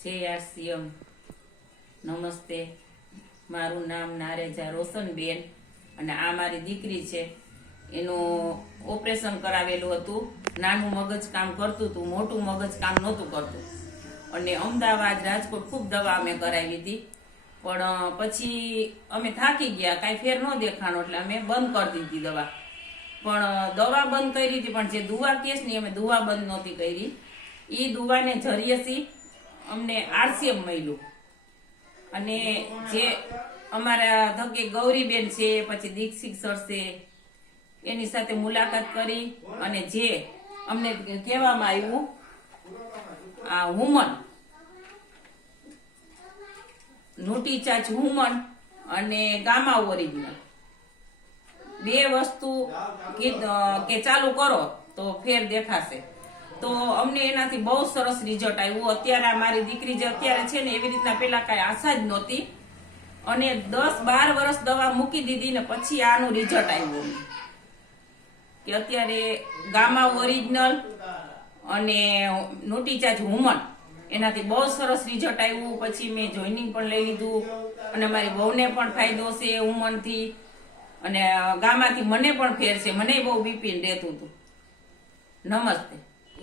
જય આરસીએમ. નમસ્તે. મારું નામ નારેજા રોશનબેન અને આ મારી દીકરી છે. એનું ઓપરેશન કરાવેલું હતું. નાનું મગજ કામ કરતું હતું, મોટું મગજ કામ નહોતું કરતું. અને અમદાવાદ, રાજકોટ ખૂબ દવા અમે કરાવી હતી, પણ પછી અમે થાકી ગયા, કાંઈ ફેર ન દેખાણો એટલે અમે બંધ કરી દીધી દવા. પણ દવા બંધ કરી હતી, પણ જે દુવા કેસ ની અમે દુવા બંધ નહોતી કરી. એ દુવાને જરીએથી અમને આરસીએમ મળ્યું. અને જે અમારા ધકે ગૌરીબેન છે, પછી દીક્ષિત સર છે, એની સાથે મુલાકાત કરી અને જે અમને કહેવામાં આવ્યું, આ વુમન ન્યુટ્રીચાર્જ વુમન અને ગામા ઓરિજિનલ બે વસ્તુ કે ચાલુ કરો તો ફેર દેખાશે. તો અમને એનાથી બહુ સરસ રિઝલ્ટ આવ્યું. અત્યારે મારી દીકરી જે અત્યારે છે ને, એવી રીતના પેલા કાંઈ આશા જ નહોતી. અને 10-12 વર્ષ દવા મૂકી દીધી ને પછી આનું રિઝલ્ટ આવ્યું કે અત્યારે ગામા ઓરિજિનલ અને ન્યુટ્રીચાર્જ વુમન એનાથી બહુ સરસ રિઝલ્ટ આવ્યું. પછી મેં જોઈનિંગ પણ લઈ લીધું અને મારી વહુને પણ ફાયદો છે વુમનથી. અને ગામાથી મને પણ ફેર છે. મને બહુ બીપી રહેતું હતું. નમસ્તે.